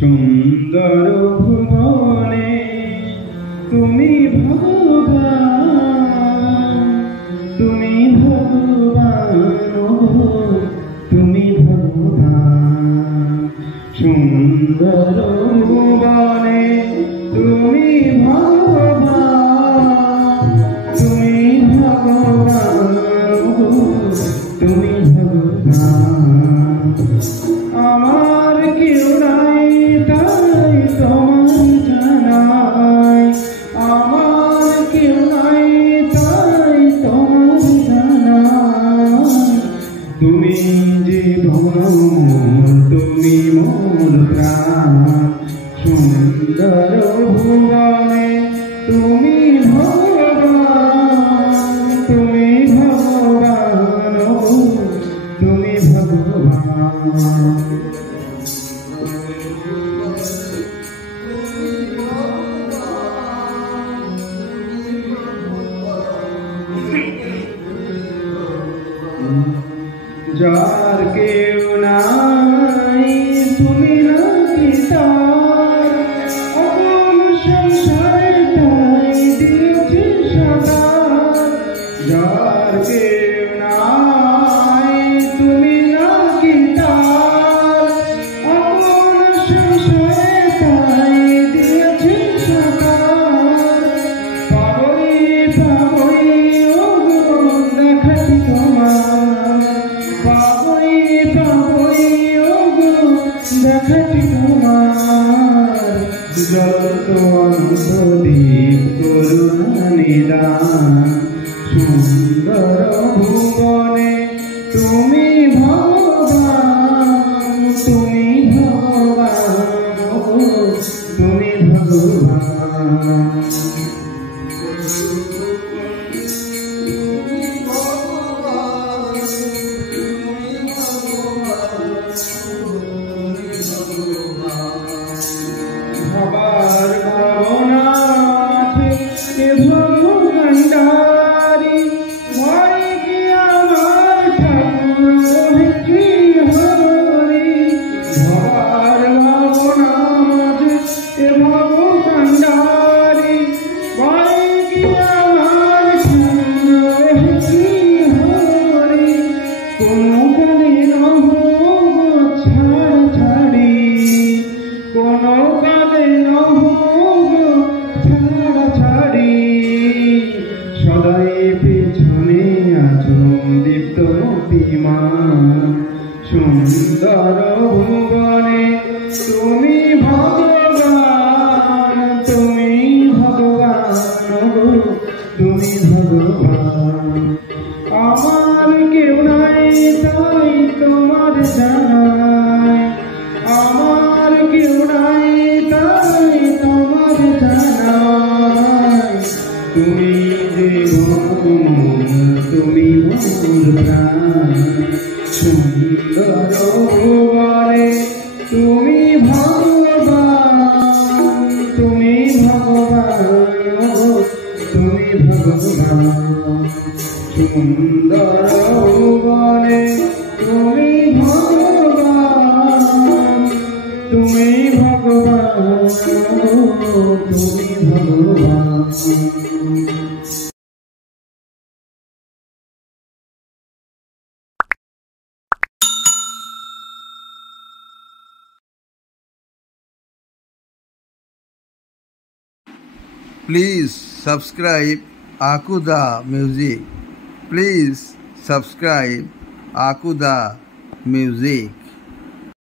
সুন্দর ভুবনে তুমি ভগবান, তুমি ভগবান, তুমি ভগবান। সুন্দর ভুবনে তুমি ভগবান, তুমি ভগবান, তুমি ভগবান। আমার কেউ নাই তাই তোমার জানাই, আমার কেউ নাই তাই তোমার জানাই। তুমি জীবন, তুমি মোর প্রাণ। সুন্দর ভুবনে তুমি ভগবান, তুমি ভগবান, তুমি ভগবান। যার কেউ নাই তুমি নাকি তার, অমন সংসারে তাই দিয়েছি সদা। যার কেউ নাই তুমি নাকি তার, অমন সংসারে তাই দিয়েছি সদা। পাবই পাবই ওগো দেখাটি তোমার, পাবই পাবই ওগো দেখাটি তোমার। যত অন্তদীপ করুণা নিদান। সুন্দর ভুবনে তুমি ভগবান, তুমি ভগবান, তুমি ভগবান। ভবার ভাবনা আছে ভগবান্ডারি, হয় কি আমার ঠাকুর কি হরি। ভবার ভাবনা আছে ভগবান্ডারি, হয় কি আমার ঠাকুর কি হরি। কোনো কালে নহ ছাড় ছাড়ি, কোনো কালে নহ ছাড়া ছাড়ি। সদাই পেছনে আছো দীপ্ত মতিমান। সুন্দর ভুবনে তুমি ভগবান, তুমি ভগবান, তুমি ভগবান। আমার কেউ নাই তাই তোমার জানাই, আমার কেউ নাই তাই তোমার জানাই। তুমি জীবন, তুমি মোর প্রাণ। সুন্দর ভুবনে তুমি ভগবান, তুমি ভগবান, তুমি ভগবান। সুন্দর ভুবনে তুমি ভগবান, তুমি ভগবান, তুমি ভগবান। Please subscribe Akuda Music. Please subscribe Akuda Music.